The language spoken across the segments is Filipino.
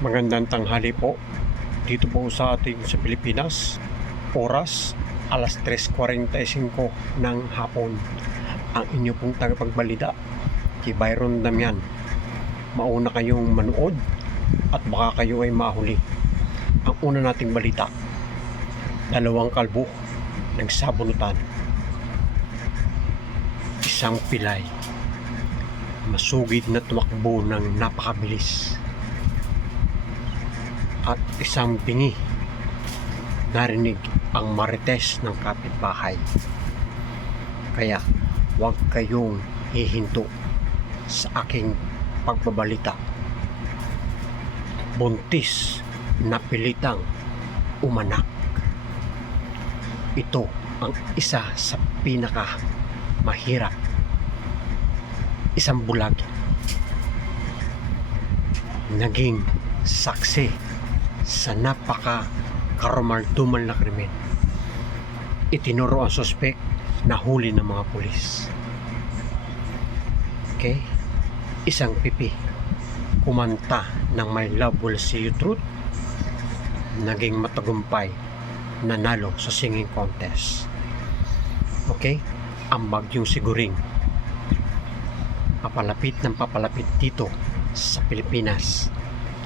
Magandang tanghali po dito po sa ating sa Pilipinas. Oras alas 3:45 ng hapon. Ang inyo pong tagapagbalita, si Byron Damian. Mauna kayong manood at baka kayo ay mahuli. Ang una nating balita, dalawang kalbo nagsabunutan. Isang pilay masugid na tumakbo ng napakabilis. At isang bingi, narinig ang marites ng kapitbahay. Kaya huwag kayong hihinto sa aking pagbabalita. Buntis na pilitang umanak. Ito ang isa sa pinaka mahirap. Isang bulag naging saksi sa napaka karumal-dumal na krimen. Itinuro ang suspek na huli ng mga pulis. Okay? Isang pipi kumanta ng My Love Will See You Truth, naging matagumpay, nanalo sa singing contest. Okay? Ang bagyong Siguring papalapit ng papalapit dito sa Pilipinas,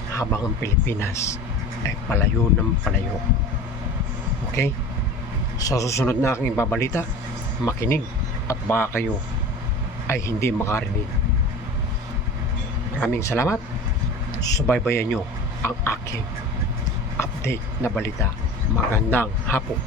habang ang Pilipinas ay palayo ng palayo. Okay? Sa susunod na aking babalita, makinig at baka kayo ay hindi makarinig. Maraming salamat. Subaybayan nyo ang aking update na balita. Magandang hapon.